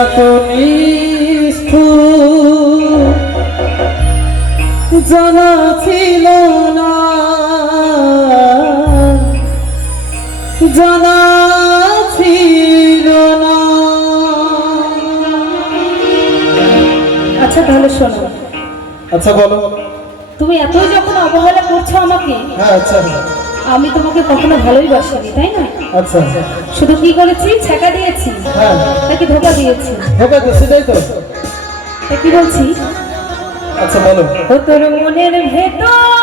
এত নিষ্ঠুর জানা ছিল না। জানা ছিল না। আচ্ছা তাহলে শোনো। আচ্ছা বলো। তুমি এতই যখন অবহেলা করছ আমাকে হ্যাঁ আচ্ছা আমি তোমাকে কখনো ভালোই বাসিনি তাই না? আচ্ছা। শুধু কি করেছি? ছেঁকা দিয়েছি। হ্যাঁ। নাকি ধোকা দিয়েছি? হবে তো সেটাই তো। তা কি বলছি? আচ্ছা বলো। ও তোর মনের ভেতর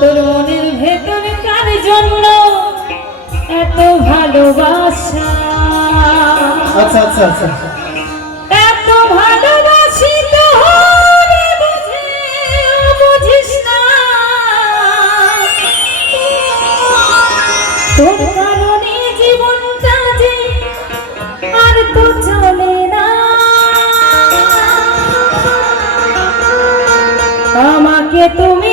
তোর মনের ভেতর কার জন্য এত ভালোবাসা। আচ্ছা আচ্ছা আচ্ছা। আমাকে তুমি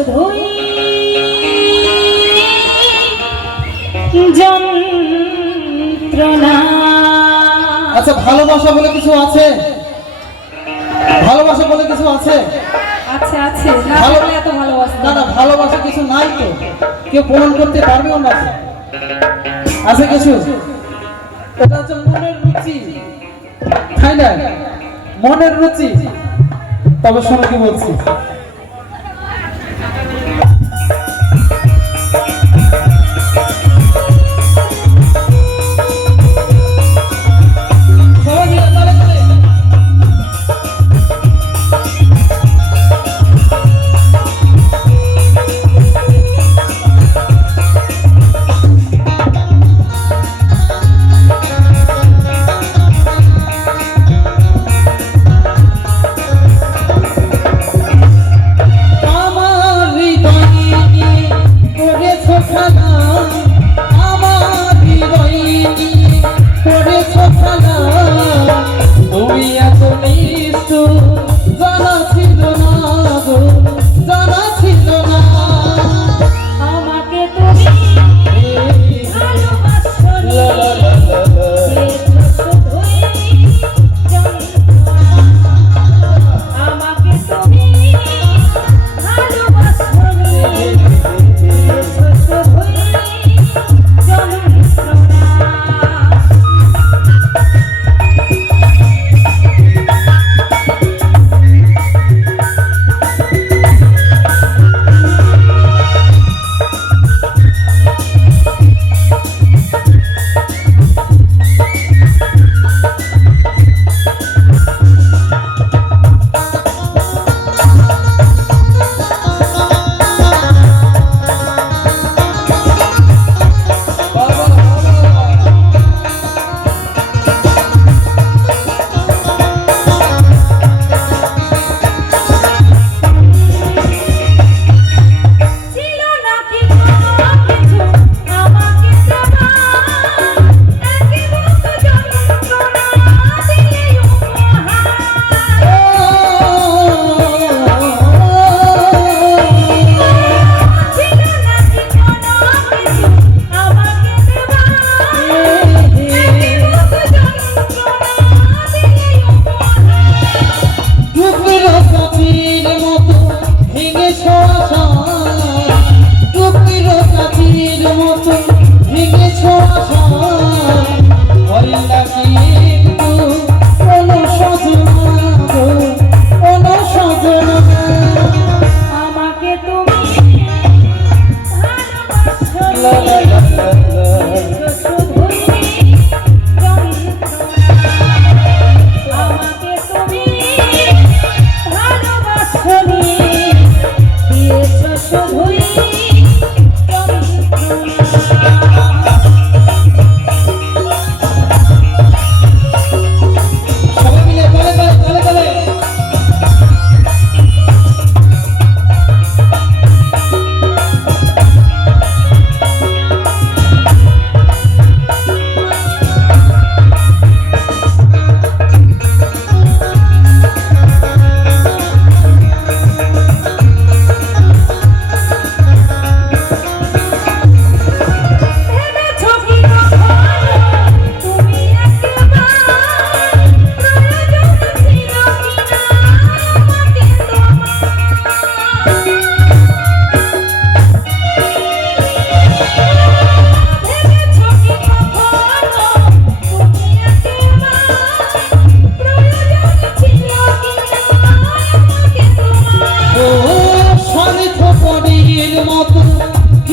শুধুই যন্ত্রণা। আচ্ছা ভালোবাসা বলে কিছু আছে? ভালোবাসা বলে কিছু আছে? আচ্ছা আছে। না এত ভালোবাসা না না ভালোবাসা কিছু নাই তো। কেউ প্রমাণ করতে পারবেও না। আছে কিছু? এটা হচ্ছে মনের রুচি। তাই না? মনের রুচি। তবে শোনো কি বলছি।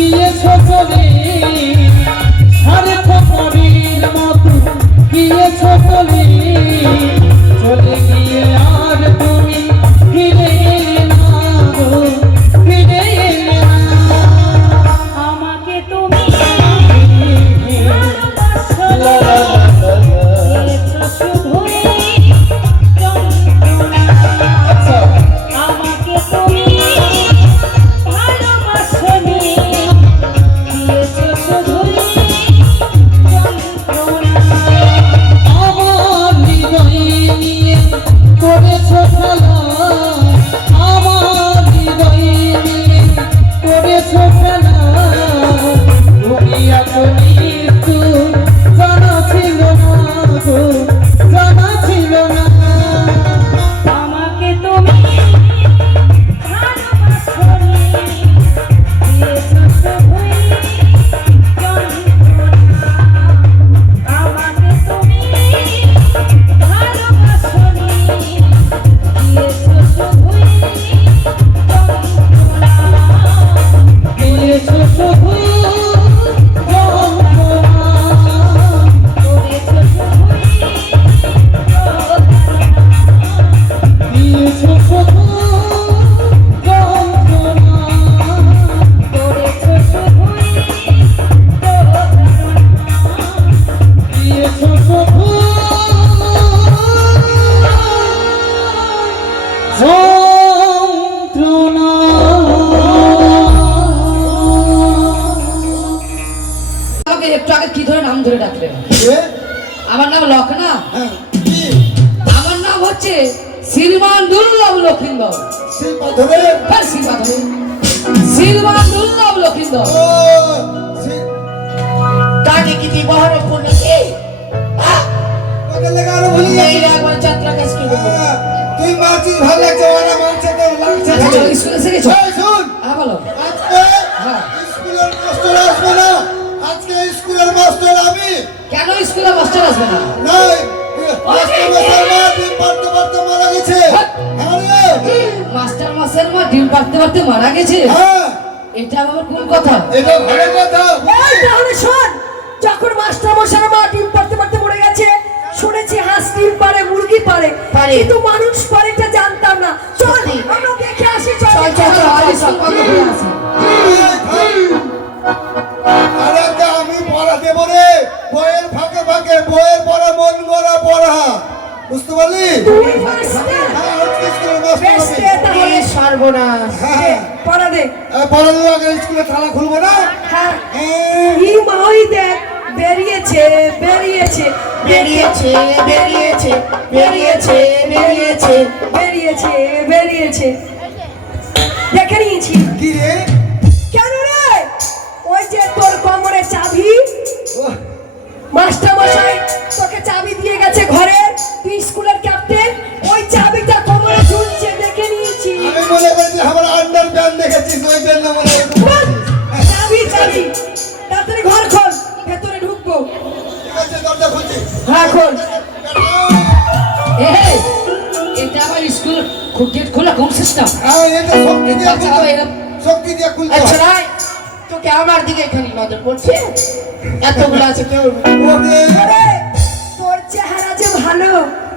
দিয়েছ করে সর্বনাশ। আগে স্কুলে খুলবো না? হ্যাঁ। দেখ বেরিয়েছে বেরিয়েছে। বেরিয়েছে বেরিয়েছে বেরিয়েছে বেরিয়েছে। বেরিয়েছে বেরিয়েছে। দেখে নিয়েছি। কি রে? কেন রে? ওই যে তোর কোমরে চাবি। মাস্টার মশাই তোকে চাবি দিয়ে গেছে ঘরে। তুই স্কুলের করেছি আমার আন্ডার প্যান্ট দেখেছিস? ওই জন্য মনে করেছি। চাবি চাবি তাড়াতাড়ি ঘর খোল ভেতরে ঢুকবো। ঠিক আছে দরজা খুলছি। হ্যাঁ খোল। এটা আবার স্কুল গেট খোলা কোন সিস্টেম এটা শক্তি দিয়ে বাচ্চা খুলতে শক্তি দিয়ে খুলতে আচ্ছা নাই তোকে আমার দিকে খালি নজর পড়ছে? এতগুলো আছে কেউ তোর চেহারা যে ভালো।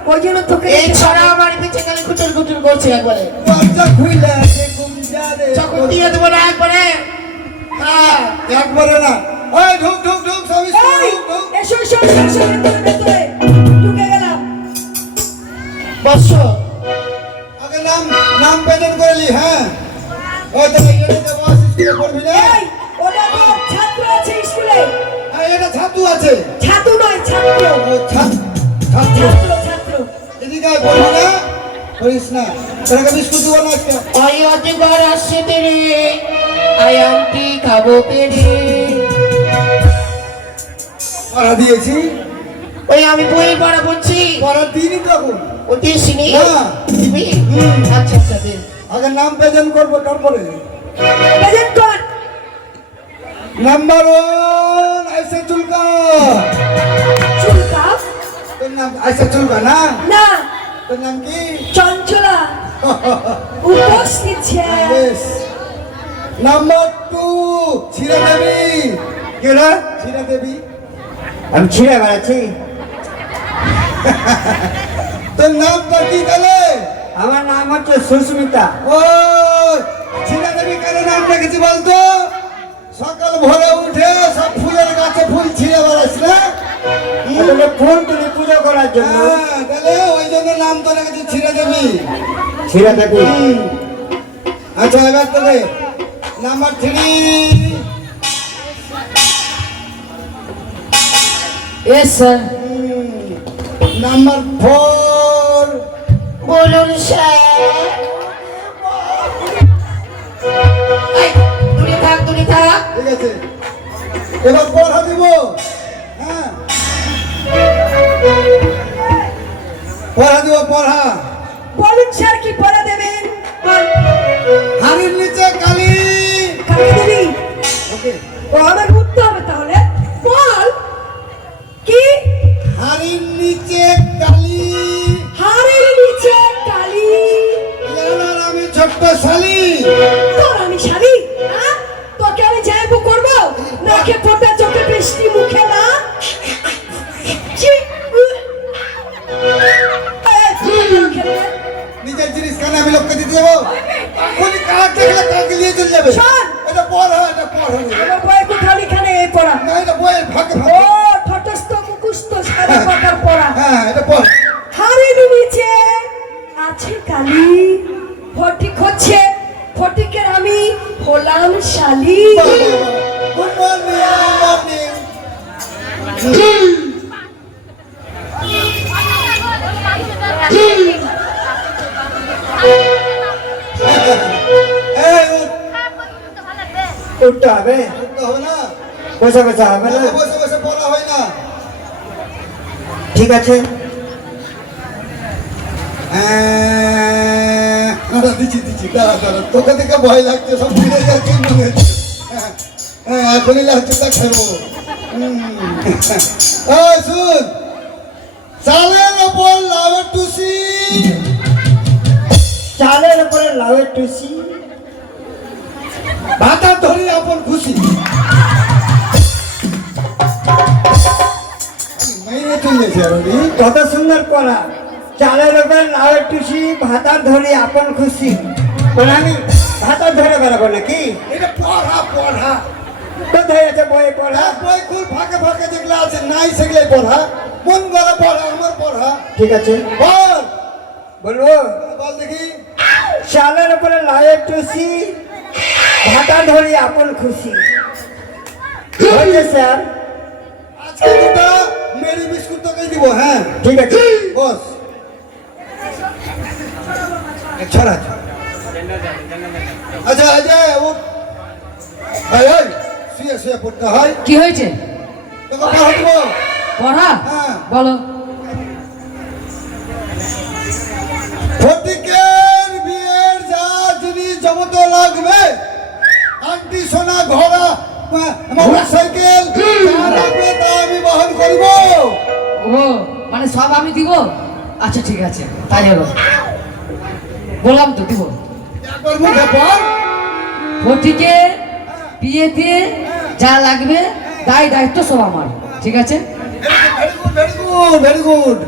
ওই জন্য তোকে এই ছড়া আমার পিছে খালি কুটুর কুটুর করছে একবারে। দরজা খুইলে সে গুমজা রে। যখন দিয়ে দেবো না একবারে। হ্যাঁ একবারে না। ওই ঢুক ঢুক ঢুক সব ঢুক ঢুক। এসো এসো এসো, এসো ভেতরে ভেতরে ঢুকে গেলাম। বর্ষ আগে নাম নাম করে লি হ্যাঁ। ওই তো এটাতে বস স্কুলে পড়বি না। ওটা তো ছাত্র আছে স্কুলে। হ্যাঁ এটা ছাতু আছে। ছাত্র নয় ছাত্র। ছাত্র। ছাত্র ছাত্র এদিকে আয়, পড়বি না। পড়িস না তোরা বিস্কুট দেবো না আজকে। ওই অজগর আসছে তেরে। আয়ান্তি খাব পেরে পড়া দিয়েছি। ওই আমি বই পড়া পড়ছি। পড়ার দিনই তখন ও দিসনি? দিবি? আচ্ছা আচ্ছা আগে নাম প্রেজেন্ট করব তারপরে। প্রেজেন্ট কর। নাম্বার ওয়ান আইসা চুলকা। চুলকা? তোর নাম আইসা চুলকা না? না। তোর নাম কি? চঞ্চলা। উপস্থিত বেশ নাম্বার টু ছিরা দেবী কি হলো ছিরা দেবী আমি ছিঁড়ে বেড়াচ্ছি তোর নামটা কি তাহলে? আমার নাম হচ্ছে সুস্মিতা। ও ছিরা দেবী কেন নাম রেখেছি বলতো? সকাল ভোরে উঠে সব ফুলের গাছে ফুল ছিঁড়ে বেড়াস না? ফুল তুলি পুজো করার জন্য। হ্যাঁ, তাহলে জন্য নাম তো রেখেছি ছিরা দেবী ছিঁড়ে দেবি আচ্ছা এবার তবে number three. Yes sir number four. বলুন স্যার। দূরে থাক দূরে থাক। ঠিক আছে। এবার পড়া দিব। হ্যাঁ। পড়া দিব পড়া। বলুন স্যার কি পড়া দেবেন। হাড়ির নিচে কালি। দিবি? ওকে। ও আমার উঠতে হবে তাহলে। বল কি? হাড়ির নিচে কালি। হাড়ের নিচে কালি। লেলার আমি ছোট্ট শালি। তোর আমি শালি হ্যাঁ? তোকে আমি জ্যাম্পু করব? নাকে ফোটা চোখে বৃষ্টি মুখে না? আমি যাব এখনই কাজ দেখলে কাকে নিয়ে চলে যাবে? শোন। এটা পড়া এটা পড়া আমার বই কোথালি খানে এই পড়া। না এটা বইয়ের ফাঁকে ও ঠটস্থ মুখস্থ সাদা পাকার পড়া। হ্যাঁ এটা পড় হাড়ের নিচে আছে কালি ফটিক হচ্ছে ফটিকের আমি হলাম শালি। Good morning morning. বসে বসে হবে না? বসে বসে পড়া হয় না। ঠিক আছে। দিচ্ছি দিচ্ছি দাঁড়া দাঁড়া। তোকে দেখে ভয় লাগছে সব ফিরে যাচ্ছে মনে হচ্ছে। হ্যাঁ, হ্যাঁ, এখনই লাগছে তা খাব শুন। চালের ওপর লাভের টুসি। চালের লাউয়ের টুসি। ভাতা ধরি আপন খুশি। চলেছে। কত সুন্দর পড়া চালের উপরে লাউয়ের টুসি ভাতার ধরি আপন খুশি। মানে আমি ভাতার ধরে বেড়াবো নাকি? এটা পড়া পড়া। কোথায় আছে বই পড়া? বই খুল ফাঁকে ফাঁকে যেগুলো আছে নাই সেগুলোই পড়া। মন করা পড়া আমার পড়া। ঠিক আছে। বল। বলব? বল দেখি। চালের উপরে লাউয়ের টুসি ভাতা ধরি আপন খুশি। হয়েছে স্যার? আজকে দুটো মেরি বিস্কুট তোকে দিব হ্যাঁ। ঠিক আছে। বস। ছড়া। আচ্ছা আচ্ছা ও ভাই ওই শুয়ে শুয়ে পড়তে হয়। কি হয়েছে? তোকে পড়া? হ্যাঁ। বলো। ফটিকের বিয়ের যা জিনিস জমতে লাগবে আন্টি সোনা ঘোড়া মোটর সাইকেল লাগবে তা আমি বহন করব। ও মানে সব আমি দিব? আচ্ছা ঠিক আছে তাই হলো। বললাম তো দিব। ফটিকে বিয়েতে যা লাগবে দায় দায়িত্ব সব আমার ঠিক আছে? Very good very good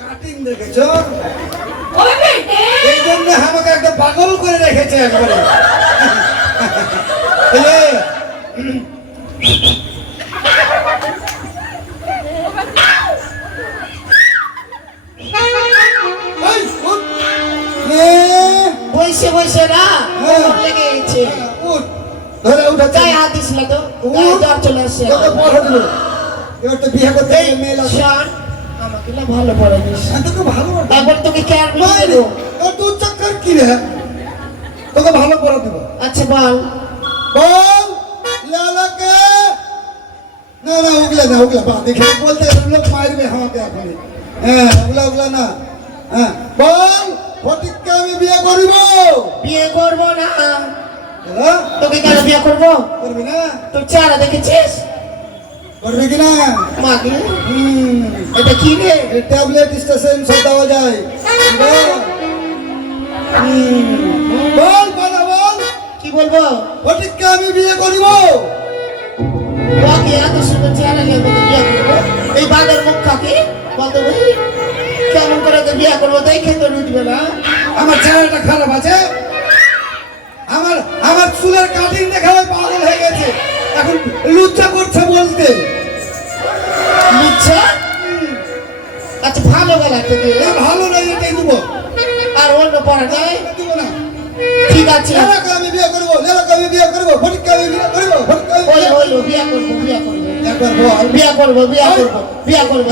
cutting দেখেছ? এই জন্য আমাকে একটা পাগল করে রেখেছে একবারে। বসে বসে না হ্যাঁ। লেগে গেছে। উঠ। ধরে উঠাচ্ছে গায়ে হাত না তো। জ্বর চলে আসছে। এবার তো বিয়ে করতে মেয়ে আমাকে না ভালো পড়ে আমি তোকে ভালো তারপর তোকে কেয়ার করে দেবো। তোর দু চক্কর কি রে? তোকে ভালো পড়া দেবো। আচ্ছা বল। বল লালাকে না না ওগুলা না ওগুলা বা দেখে বলতে গেলে লোক মারবে আমাকে এখন হ্যাঁ ওগুলা ওগুলা না হ্যাঁ বল ফটিককে আমি বিয়ে করিব বিয়ে করব না হ্যাঁ? তোকে কেন বিয়ে করব করবি না তোর চেহারা দেখেছিস করবি কি না মাকে হুম এটা কি রে এই ট্যাবলেট স্টেশন সব দেওয়া যায় বল বলব? ফটিককে আমি বিয়ে করিব। ওকে এত সুন্দর চেহারা নিয়ে তোকে বিয়ে করব? এই বাঘের মুখ খাকি বলতো ভাই কেমন করে তো বিয়ে করব দেখে তো উঠবে না। আমার চেহারাটা খারাপ আছে। আমার আমার চুলের কাটিং দেখে পাগল হয়ে গেছে। এখন লুচ্চা করছে বলতে। বুঝছ আচ্ছা ভালো গলা তোকে ভালো এটাই দেবো আর অন্য পড়া নাই? আছে। আমি বিয়ে করব আমি বিয়ে করব আমি বিয়ে করব বিয়ে করব। বিয়ে করব বিয়ে করব। বিয়ে করব বিয়ে করব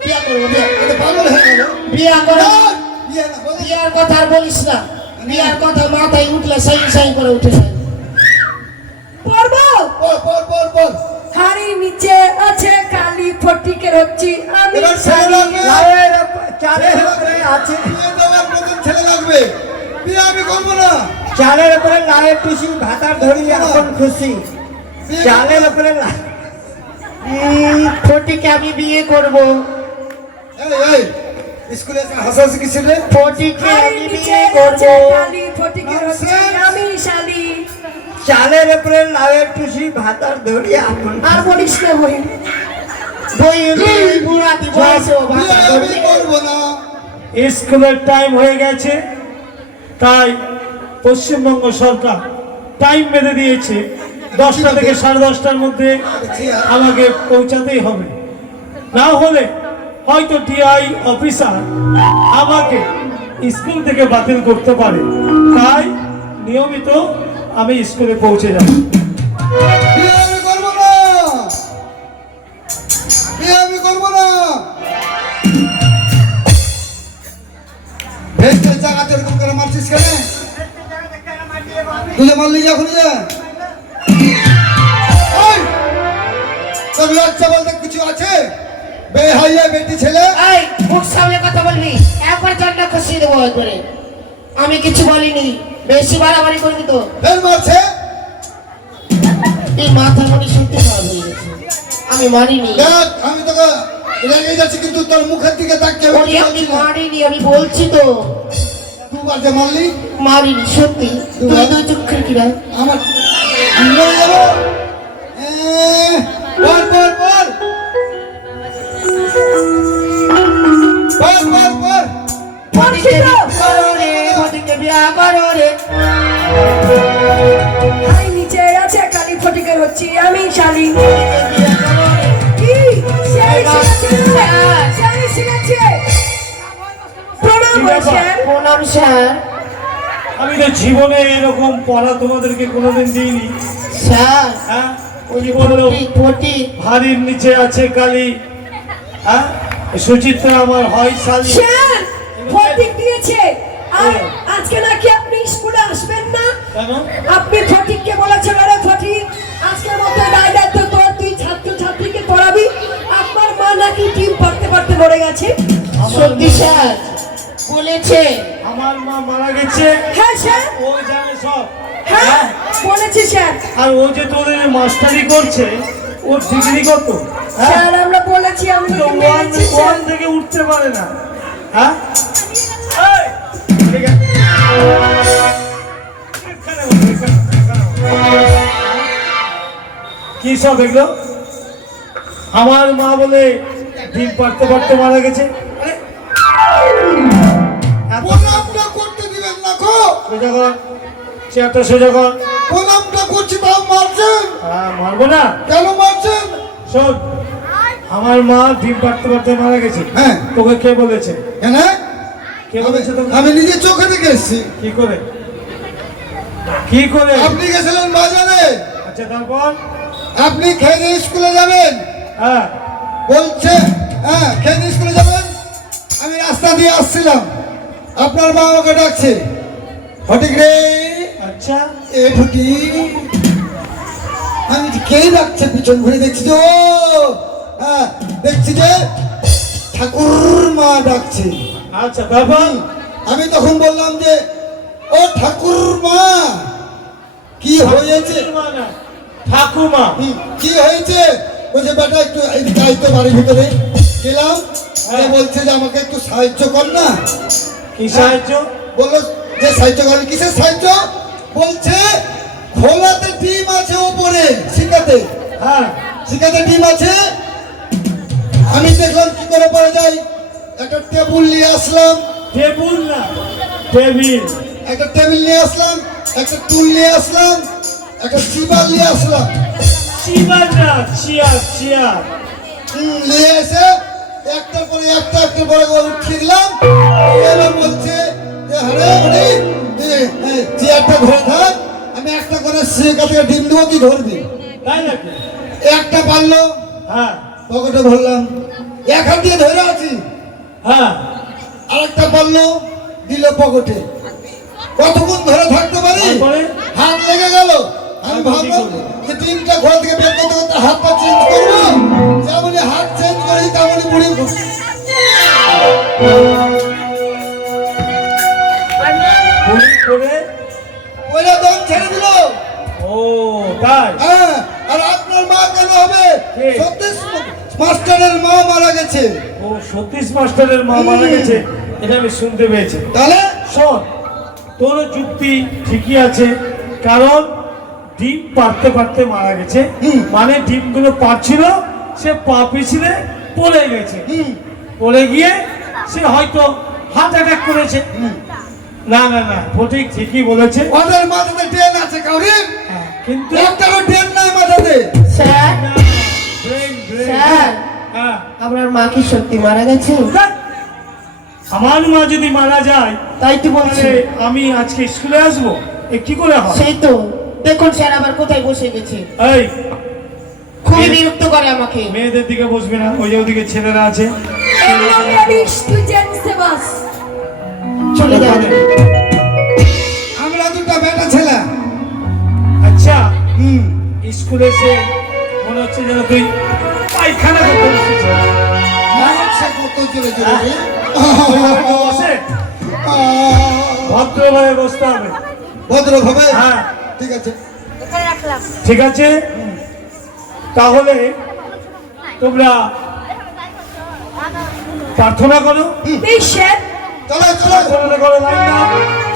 বিয়ে করব বিয়ে এটা পাগল হয়ে গেল বিয়ে করব। বিয়ে না বলে বিয়ার কথা আর বলিস না। বিয়ার কথা মাথায় উঠলে সাই সাই করে উঠে নিচে আছে কালি ফটিকের হচ্ছি আমি লাউয়ের আছে। বিয়ে দেওয়ার ছেলে লাগবে। বিয়ে আমি করব না। চালের উপরে লাউয়ের টুসি ভাতার ধরি এখন খুশি। চালের উপরে ফটিকে আমি বিয়ে করব। এই এই স্কুলে হাসাহাসি কি ছিল ফটিকে আমি বিয়ে করব। শালি চালের উপরে লাউয়ের টুসি ভাতার ধরি এখন আর বলিস না বই। বই করব না। স্কুলের টাইম হয়ে গেছে। তাই পশ্চিমবঙ্গ সরকার টাইম বেঁধে দিয়েছে। দশটা থেকে সাড়ে দশটার মধ্যে আমাকে পৌঁছাতেই হবে। না হলে হয়তো টিআই অফিসার আমাকে স্কুল থেকে বাতিল করতে পারে। তাই নিয়মিত আমি স্কুলে পৌঁছে যাব তুই যে মারলি যে? ওই, তোর লজ্জা বলতে কিছু আছে? বেহাইয়া বেটি ছেলে। এই মুখ সামনে কথা বলবি। একবার জন্য খুশি দেবো একবারে আমি কিছু বলিনি। বেশি বাড়াবাড়ি করে দিত ফের মারছে? এই মাথা মনে সত্যি খারাপ হয়ে গেছে আমি মারিনি দেখ আমি তোকে রেগে যাচ্ছি কিন্তু তোর মুখের দিকে তাকিয়ে আমি ওরে আমি বলছি না। মারিনি আমি বলছি তো। দুবার যে মারলি? মারিনি সত্যি। তুই দুই চোখের কিরা আমার মরে যাব এ, পর পর পর পর পর পর বলছি করো রে ফটিকে বিয়া করো রে। নিচে আছে কালি ফটিকের হচ্ছি আমি শালি। প্রণাম স্যার? আমি তো জীবনে এরকম পড়া তোমাদেরকে কোনোদিন দিইনি। স্যার হ্যাঁ? কি বলল ভারির নিচে আছে কালি। হ্যাঁ? সুচিত্রা আমার হয় শালি। স্যার ফটিক দিয়েছে। আর আজকে নাকি আপনি স্কুলে আসবেন না? কেন? আপনি ফটিককে বলেছেন আরে ফটিক আজকের মতো দায় দায়িত্ব তোর তুই ছাত্র ছাত্রীকে পড়াবি। আপনার মা নাকি টিম পড়তে পড়তে মরে গেছে। সত্যি স্যার। বলেছে। আমার মা মারা গেছে। হ্যাঁ স্যার। ও জানে সব। হ্যাঁ বলেছি স্যার। আর ও যে তোদের মাস্টারি করছে ওর ডিগ্রি কত হ্যাঁ? স্যার আমরা বলেছি আমরা তো ওয়ান ওয়ান থেকে উঠতে পারে না। হ্যাঁ। কি সব এগুলো? আমার মা বলে ডিম পারতে পারতে মারা গেছে। প্রণামটা করতে দিবেন না গো। সোজা কর চেয়ারটা সোজা কর। প্রণামটা করছি তাও মারছেন। হ্যাঁ, মারবো না? কেন মারছেন? শোন আমার মা ডিম পারতে পারতে মারা গেছে। হ্যাঁ। তোকে কে বলেছে? কেন? কে বলেছে তোকে? আমি নিজে চোখে দেখে এসেছি। কি করে? কি করে? আপনি গেছিলেন বাজারে। আচ্ছা তারপর? আপনি খেয়ে স্কুলে যাবেন। হ্যাঁ। বলছে হ্যাঁ খেয়ে স্কুলে যাবেন। আমি রাস্তা দিয়ে আসছিলাম। আপনার মা আমাকে ডাকছে। ফটিক রে? আচ্ছা। এ ফুটি আমি যে কে ডাকছে পিছন ঘুরে দেখছি যে ও হ্যাঁ দেখছি যে ঠাকুর মা ডাকছে। আচ্ছা তারপর আমি তখন বললাম যে ও ঠাকুর মা কি হয়েছে? ঠাকুমা কি হয়েছে? বলছে বেটা একটু এদিকে আইতে বাড়ির ভিতরে গেলাম। হ্যাঁ। বলছে যে আমাকে একটু সাহায্য কর না। কি সাহায্য? বলল যে সাহায্য করেন কিসের সাহায্য? বলছে খোলাতে ডিম আছে ওপরে শিকাতে। হ্যাঁ। শিকাতে ডিম আছে। আমি দেখলাম কি করে পরে যাই একটা টেবিল নিয়ে আসলাম। টেবুল না টেবিল। একটা টেবিল নিয়ে আসলাম একটা টুল নিয়ে আসলাম একটা চিবার নিয়ে আসলাম। চিবার না চেয়ার চেয়ার নিয়ে এসে একটার পরে একটা একটার পরে করে উঠিয়ে দিলাম। এবার বলছে যে হরে হরে চেয়ারটা ধরে থাক আমি একটা করে শিকা থেকে ডিম দেবো কি ধরবি? তাই নাকি? একটা পারল হ্যাঁ। পকেটে ভরলাম এক হাত দিয়ে ধরে আছি। হ্যাঁ। আরেকটা পারল দিল পকেটে। কতক্ষণ ধরে থাকতে পারি? হাত লেগে গেল। আমি ভাবলাম যে ডিমটা ঘর থেকে বের করতে করতে হাতটা চেঞ্জ করব। যেমনই হাত চেঞ্জ করি তেমনই বুড়ি করে ওইটা দম ছেড়ে দিল। ও তাই? হ্যাঁ আর আপনার মা কেন হবে? সতীশ মাস্টারের মা মারা গেছে। ও সতীশ মাস্টারের মা মারা গেছে এটা আমি শুনতে পেয়েছি। তাহলে? শোন তোর যুক্তি ঠিকই আছে কারণ ডিম পারতে পারতে মারা গেছে। হুম। মানে ডিমগুলো পারছিল সে পা পিছলে পড়ে গেছে। হুম। পড়ে গিয়ে সে হয়তো হার্ট অ্যাটাক করেছে। না না না ফটিক ঠিকই বলেছে। ওদের মাথাতে ট্রেন আছে কাউরি? কিন্তু একটারও ট্রেন নাই মাথাতে। স্যার। স্যার। হ্যাঁ। আপনার মা কি সত্যি মারা গেছে? আমার মা যদি মারা যায় তাই তো বলছি। আমি আজকে স্কুলে আসব। এ কি করে হয়? সেই তো। দেখুন স্যার আবার কোথায় বসে গেছে। এই খুবই বিরক্ত করে আমাকে। মেয়েদের দিকে বসবে না ওই যে ওদিকে ছেলেরা আছে। চলে যাবে আমরা দুটো বেটা ছেলে। আচ্ছা হুম। স্কুলে এসে মনে হচ্ছে যেন তুই পায়খানা করতে বসেছিস। কত জোরে জোরে কেউ বসে ভদ্রভাবে বসতে হবে। ভদ্রভাবে? হ্যাঁ। ঠিক আছে। ঠিক আছে? তাহলে তোমরা প্রার্থনা করো। চলো চলো। প্রার্থনা করো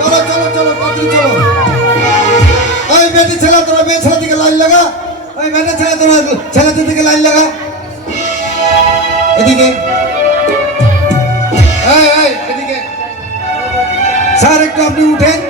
চলো চলো চলো পাত্রী চলো। ওই বেটি ছেলে তোরা মেয়ে ছেলে দিকে লাইন লাগা। ওই মেয়ে ছেলে তোরা ছেলেদের দিকে লাইন লাগা। এদিকে। এদিকে। স্যার একটু আপনি উঠেন।